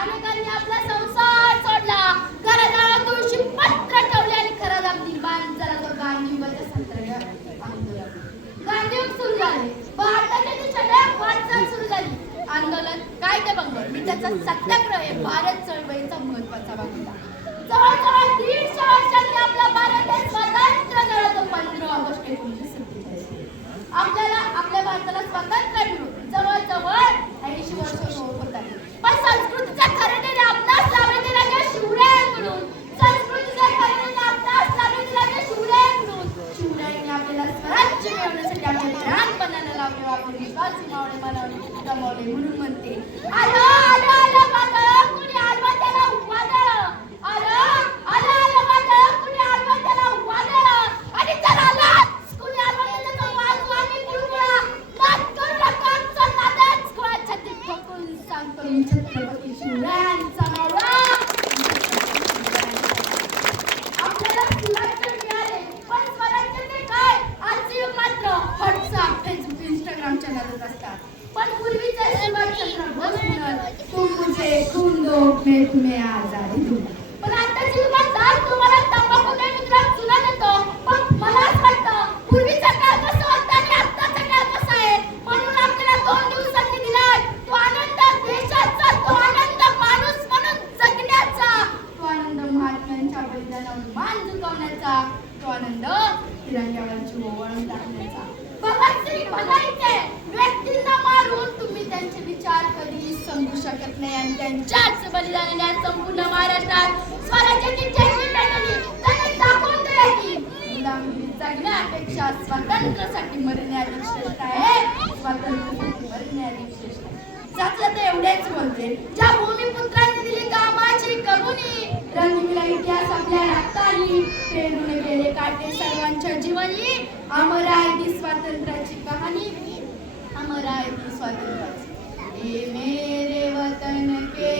अनेकांनी आपला संसार सोडला, घरादारात तुळशी पत्र ठेवले आणि खरं लागली माणसाला तो गांधीवाच्या संदर्भात आंदोलन. गांधीयुग सुरू झाले, भारताच्या दिशेने वाटचाल सुरू झाली. आंदोलन कायदे भंग त्याचा सत्याग्रह हे भारत चळवळीचा महत्वाचा भाग होता. जवळजवळ 150 वर्षांनी आपला भारत देश स्वतंत्र झाला तो 15 ऑगस्ट 1947. आपल्या भारताला स्वातंत्र्य मिळून जवळजवळ 80 वर्ष होत आली. पण संस्कृतीच्या खरेदीने आपणास लाभले राजा शिवरायांकडून, संस्कृतीच्या खरेदीने आपणास लाभले शिवरायांकडून. शिवरायांनी आपल्याला स्वराज्य मिळवण्यासाठी आपल्या लहानपणाला लावले, आपण विश्वास मावळे मानवले गमावले. म्हणून म्हणते आलो आलो आलो वादळ, कुणी आडवा त्याला वादळ. आलो आलो आलो वादळ, कुणी आडवा त्याला वादळ. आणि जर आलाच कुणी आडवा त्याचा वाजवानी कुळकुळा, नाद करू नका आमचा नादच खुळा. छातीत ठोकून सांगतो मी छत्रपती शिवरायांचा मावळा. आपल्याला स्वराज्य मिळाले, पण स्वराज्याचे काय? आजचे युग मात्र व्हॉट्सअप, फेसबुक, इंस्टाग्रामच्या नादात असतात. पण पूर्वीचा सुभाषचंद्र बोस म्हणत, तुम मुझे खून दो मैं तुम्हें आजादी दूं. पण आताची युगात तुम्हाला तंबाखू काय मित्र चुना देतो. पण मला असं वाटतं पूर्वीचा काळ कसा होता आणि आताचा काळ कसा आहे. म्हणून आपल्याला 2 दिवसांनी दिलाय तो आनंद, देशाचा तो आनंद, माणूस म्हणून जगण्याचा तो आनंद, महात्म्यांच्या बलिदानावर मान झुकवण्याचा तो आनंद, तिरंग्यावरची ओवाळून टाकण्याचा. भगतसिंग म्हणायचे, व्यक्तींना मारून तुम्ही त्यांचे विचार कधी समजू शकत नाही. आणि त्यांच्याच बलिदानाने आज संपूर्ण महाराष्ट्रात स्वराज्याची झेंडी पेटली. त्यांनी दाखवून दिले की गुलामी जगण्यापेक्षा स्वातंत्र्यासाठी मरणे अधिक श्रेष्ठ आहे. स्वातंत्र्यासाठी मरणे अधिक श्रेष्ठ आहे. जातलं ते एवढेच बोलते, ज्या भूमिपुत्रांनी दिली कामाची कबुनी, रंगविला इतिहास आपल्या रक्तानी, पेरून गेले काटे सर्वांच्या जीवनी. अमर आहे ती स्वातंत्र्याची कहाणी, अमर आहे ती स्वातंत्र्याची. ये मेरे वतन के